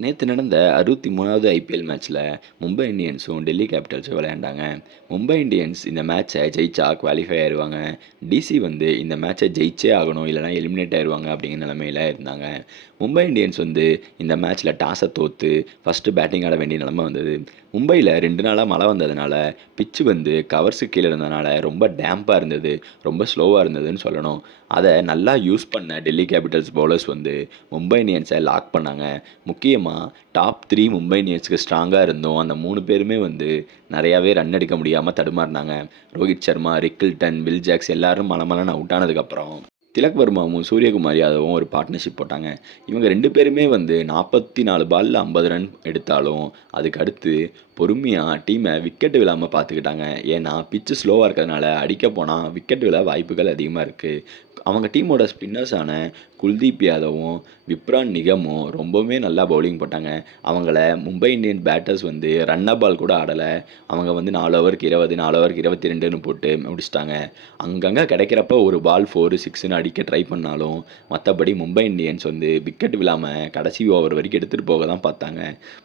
நேத்து நடந்த 63வது ஐபிஎல் மேட்ச்ல மும்பை இந்தியன்ஸும், டெல்லி கேபிட்டல்ஸும் விளையாண்டாங்க. மும்பை இந்தியன்ஸ் இந்த மேட்சை ஜெயிச்சா குவாலிஃபை ஆயிருவாங்க. டிசி வந்து இந்த மேட்சை ஜெயிச்சே ஆகணும், இல்லைனா எலிமினேட் ஆயிருவாங்க அப்படிங்கிற நிலைமையில இருந்தாங்க. மும்பை இந்தியன்ஸ் வந்து இந்த மேட்ச்சில் டாஸை தோற்று ஃபஸ்ட்டு பேட்டிங் ஆட வேண்டிய நிலைமை வந்தது. மும்பையில் 2 நாளாக மழை வந்ததுனால பிச்சு வந்து கவர்ஸு கீழே இருந்ததுனால ரொம்ப டேம்பாக இருந்தது, ரொம்ப ஸ்லோவாக இருந்ததுன்னு சொல்லணும். அதை நல்லா யூஸ் பண்ண டெல்லி கேபிட்டல்ஸ் பவுலர்ஸ் வந்து மும்பை இந்தியன்ஸை லாக் பண்ணாங்க. முக்கியமாக டாப் 3 மும்பை இந்தியன்ஸுக்கு ஸ்ட்ராங்காக இருந்தோம். அந்த 3 பேருமே வந்து நிறையாவே ரன் எடுக்க முடியாமல் தடுமாறினாங்க. Rohit Sharma, Rickelton, Will Jacks எல்லாரும் மலமலன்னு அவுட் ஆனதுக்கப்புறம் திலக் வர்மாவும் சூரியகுமார் யாதவும் ஒரு பார்ட்னர்ஷிப் போட்டாங்க. இவங்க 2 பேருமே வந்து 44 பாலில் 50 ரன் எடுத்தாலும் அதுக்கு அடுத்து பொறுமையாக டீமை விக்கெட்டு விழாமல் பார்த்துக்கிட்டாங்க. ஏன்னா பிச்சு ஸ்லோவாக இருக்கிறதுனால அடிக்க போனால் விக்கெட் விழ வாய்ப்புகள் அதிகமாக இருக்குது. அவங்க டீமோட ஸ்பின்னர்ஸான குல்தீப் யாதவும், விப்ரான் நிகமும் ரொம்பவுமே நல்லா பவுலிங் போட்டாங்க. அவங்கள மும்பை இந்தியன் பேட்டர்ஸ் வந்து ரன்ன பால் கூட ஆடலை. அவங்க வந்து 4 ஓவருக்கு 20, 4 ஓவருக்கு 22ன்னு போட்டு முடிச்சிட்டாங்க. அங்கங்கே கிடைக்கிறப்ப ஒரு பால் 4, 6ன்னு அடிக்க ட்ரை பண்ணாலும் மற்றபடி மும்பை இந்தியன்ஸ் வந்து விக்கெட் விழாமல் கடைசி ஓவர் வரைக்கும் எடுத்துகிட்டு போக தான் பார்த்தாங்க.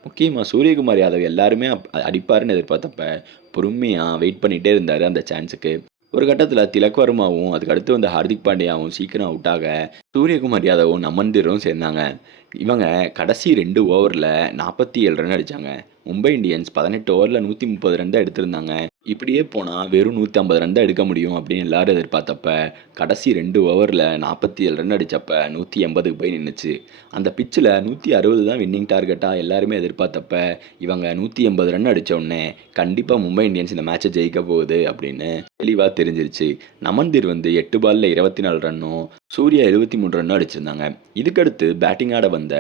முக்கியமாக சூரியகுமார் யாதவ் எல்லாருமே அடிப்பாருன்னு எதிர்பார்த்தப்ப பொறுமையாக வெயிட் பண்ணிகிட்டே இருந்தார் அந்த சான்ஸுக்கு. ஒரு கட்டத்தில் திலக் வர்மாவும் அதுக்கு அடுத்து வந்த ஹார்திக் பாண்டியாவும் சீக்கிரம் அவுட் ஆக சூரியகுமார் யாதவும் நமன்தீரும் சேர்ந்தாங்க. இவங்க கடைசி 2 ஓவரில் 47 ரன் அடித்தாங்க. மும்பை இந்தியன்ஸ் 18 ஓவரில் 130 ரன் தான் எடுத்திருந்தாங்க. இப்படியே போனால் வெறும் 150 ரன் தான் எடுக்க முடியும் அப்படின்னு எல்லாரும் எதிர்பார்த்தப்ப கடைசி 2 ஓவரில் 47 ரன் அடித்தப்ப 180க்கு போய் நின்றுச்சு. அந்த பிச்சில் 160 தான் வின்னிங் டார்கெட்டாக எல்லாருமே எதிர்பார்த்தப்ப இவங்க 180 ரன் அடித்த உடனே கண்டிப்பாக மும்பை இந்தியன்ஸ் இந்த மேட்சை ஜெயிக்க போகுது அப்படின்னு தெளிவாக தெரிஞ்சிருச்சு. நமன்தீர் வந்து 8 பாலில் 24 ரன்னும், சூர்யா 73 ரன்னும் அடிச்சிருந்தாங்க. இதுக்கடுத்து பேட்டிங் ஆட வந்த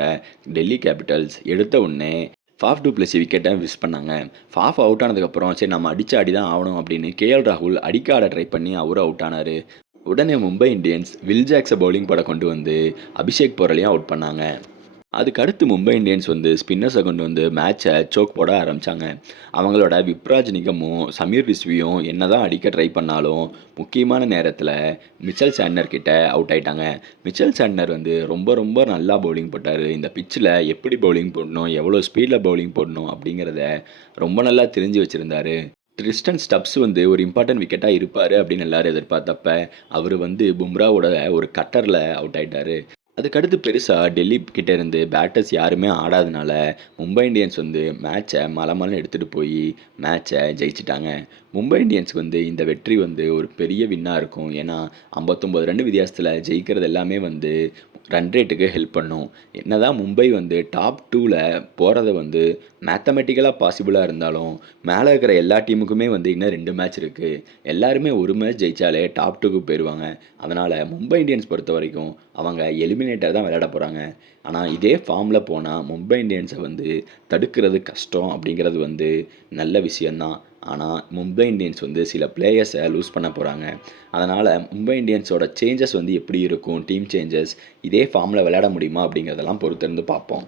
டெல்லி கேபிட்டல்ஸ் எடுத்த உடனே ஃபாஃப் டு பிளஸி விக்கெட்டை மிஸ் பண்ணாங்க. ஃபாஃப் அவுட் ஆனதுக்கப்புறம் சரி நம்ம அடித்து ஆடி தான் ஆகணும் அப்படின்னு கேஎல் ராகுல் அடிக்க ஆட ட்ரை பண்ணி அவரும் அவுட் ஆனார். உடனே மும்பை இந்தியன்ஸ் வில் ஜாக்ஸை பவுலிங் போட கொண்டு வந்து அபிஷேக் போரலையும் அவுட் பண்ணாங்க. அதுக்கு அடுத்து மும்பை இந்தியன்ஸ் வந்து ஸ்பின்னர்ஸை கொண்டு வந்து மேட்சை சோக் போட ஆரம்பித்தாங்க. அவங்களோட விப்ராஜ் நிகமும் சமீர் ரிஸ்வியும் என்ன தான் அடிக்க ட்ரை பண்ணாலும் முக்கியமான நேரத்தில் மிச்சல் சாண்ட்னர் கிட்ட அவுட் ஆகிட்டாங்க. மிச்சல் சாண்ட்னர் வந்து ரொம்ப ரொம்ப நல்லா பவுலிங் போட்டார். இந்த பிச்சில் எப்படி பவுலிங் போடணும், எவ்வளோ ஸ்பீடில் பவுலிங் போடணும் அப்படிங்கிறத ரொம்ப நல்லா தெரிஞ்சு வச்சுருந்தார். ட்ரிஸ்டன் ஸ்டப்ஸ் வந்து ஒரு இம்பார்ட்டன்ட் விக்கெட்டாக இருப்பார் அப்படின்னு எல்லாரும் எதிர்பார்த்தப்ப அவர் வந்து பும்ராவோட ஒரு கட்டரில் அவுட் ஆகிட்டார். அதுக்கடுத்து பெருசாக டெல்லி கிட்டே இருந்து பேட்டர்ஸ் யாருமே ஆடாதனால மும்பை இந்தியன்ஸ் வந்து மேட்சை மலமலன்னு எடுத்துகிட்டு போய் மேட்சை ஜெயிச்சிட்டாங்க. மும்பை இந்தியன்ஸுக்கு வந்து இந்த வெற்றி வந்து ஒரு பெரிய வின்னாக இருக்கும். ஏன்னா 59 ரன் வித்தியாசத்தில் ஜெயிக்கிறது எல்லாமே வந்து ரன் ரேட்டுக்கு ஹெல்ப் பண்ணும். என்னதான் மும்பை வந்து டாப் 2ல் போகிறது வந்து மேத்தமெட்டிக்கலாக பாசிபிளாக இருந்தாலும் மேலே இருக்கிற எல்லா டீமுக்குமே வந்து இன்னும் 2 மேட்ச் இருக்குது. எல்லாருமே ஒரு மேட்ச் ஜெயித்தாலே டாப் 2க்கு போயிடுவாங்க. அதனால் மும்பை இந்தியன்ஸ் பொறுத்த வரைக்கும் அவங்க எலிமினேட்டர் தான் விளையாட போகிறாங்க. ஆனால் இதே ஃபார்மில் போனால் மும்பை இந்தியன்ஸை வந்து தடுக்கிறது கஷ்டம் அப்படிங்கிறது வந்து நல்ல விஷயந்தான். ஆனால் மும்பை இந்தியன்ஸ் வந்து சில பிளேயர்ஸை லூஸ் பண்ண போகிறாங்க. அதனால் மும்பை இந்தியன்ஸோட சேஞ்சஸ் வந்து எப்படி இருக்கும், டீம் சேஞ்சஸ் இதே ஃபார்மில் விளையாட முடியுமா அப்படிங்கிறதெல்லாம் பொறுத்திருந்து பார்ப்போம்.